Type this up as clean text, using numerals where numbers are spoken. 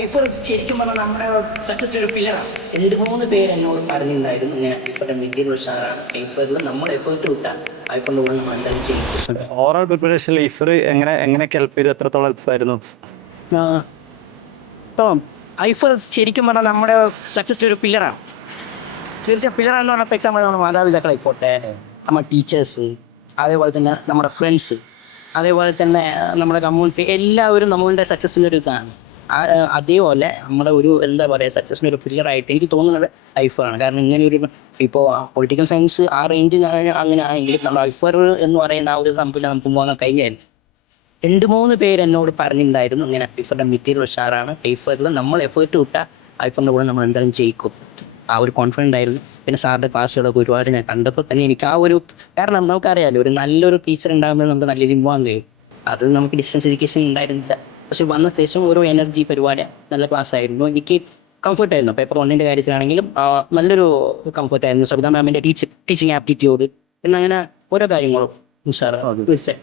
ഐഫർ ശരിക്കും പറഞ്ഞാൽ നമ്മുടെ സക്സസിന്റെ ഒരു പില്ലറാണ്. 2-3 പേര് എന്നോട് പറഞ്ഞിട്ടുണ്ടായിരുന്നു ഇങ്ങനെ ഐഫറിന്റെ മെറ്റീരിയൽ ഉഷാറാണ്, ഐഫറിൽ നമ്മൾ എഫേർട്ട് വിട്ടാൽ ഐഫറിന്റെ കൂടെ നമ്മൾ എന്തായാലും ചെയ്യും. ഓവറോൾ പ്രിപ്പറേഷൻ ഐഫർ എങ്ങനെയൊക്കെ ഹെൽപ്പ് ചെയ്തു? എത്രത്തോളം ഹെൽപ്പ് ആയിരുന്നു? ഇപ്പം ഐഫർ ശരിക്കും പറഞ്ഞാൽ നമ്മുടെ സക്സസിന്റെ ഒരു പില്ലറാണ്. തീർച്ചയായും പില്ലറാന്ന് പറഞ്ഞപ്പോൾ എക്സാമ്പിൾ നമ്മുടെ മാതാപിതാക്കളായിക്കോട്ടെ, നമ്മുടെ ടീച്ചേഴ്സ്, അതേപോലെ തന്നെ നമ്മുടെ ഫ്രണ്ട്സ്, അതേപോലെ തന്നെ നമ്മുടെ കമ്മ്യൂണിറ്റി, എല്ലാവരും നമ്മളുടെ സക്സസിൻ്റെ ഒരു ഇതാണ്. അതേപോലെ നമ്മുടെ ഒരു എന്താ പറയുക സക്സസിൻ്റെ ഒരു പില്ലറായിട്ട് എനിക്ക് തോന്നുന്നത് ഐഫറാണ്. കാരണം ഇങ്ങനെ ഒരു ഇപ്പോൾ പൊളിറ്റിക്കൽ സയൻസ് ആ റേഞ്ച് അങ്ങനെ ആണെങ്കിൽ നമ്മുടെ ഐഫർ എന്ന് പറയുന്ന ആ ഒരു സംഭവം നമുക്ക് പോകാൻ കഴിഞ്ഞായിരുന്നു. 2-3 പേര് എന്നോട് പറഞ്ഞിട്ടുണ്ടായിരുന്നു ഇങ്ങനെ ഐഫറിന്റെ മെറ്റീരിയൽ ഉഷാറാണ്, ഐഫറിൽ നമ്മൾ എഫേർട്ട് വിട്ടാൽ ഐഫറിന്റെ കൂടെ നമ്മൾ എന്തായാലും ജയിക്കും. ആ ഒരു കോൺഫിഡൻ്റ് ആയിരുന്നു. പിന്നെ സാറിൻ്റെ ക്ലാസ്സുകളൊക്കെ ഒരുപാട് ഞാൻ കണ്ടപ്പോൾ തന്നെ എനിക്ക് ആ ഒരു, കാരണം നമുക്കറിയാമല്ലോ ഒരു നല്ലൊരു ടീച്ചർ ഉണ്ടാകുമ്പോൾ നമുക്ക് നല്ല രീതിയിൽ പോകാൻ കഴിയും. അത് നമുക്ക് ഡിസ്റ്റൻസ് എഡ്യൂക്കേഷൻ ഉണ്ടായിരുന്നില്ല. പക്ഷെ വന്ന ശേഷം ഓരോ എനർജി പരിപാടി നല്ല ക്ലാസ് ആയിരുന്നു. എനിക്ക് കംഫർട്ടായിരുന്നു. പേപ്പർ 1ൻ്റെ കാര്യത്തിലാണെങ്കിലും നല്ലൊരു കംഫർട്ടായിരുന്നു. സബിത മാമിൻ്റെ ടീച്ചിങ് ആപ്റ്റിറ്റ്യൂഡ് എന്നങ്ങനെ ഓരോ കാര്യങ്ങളും ഉഷാറാണ്. തീർച്ചയായും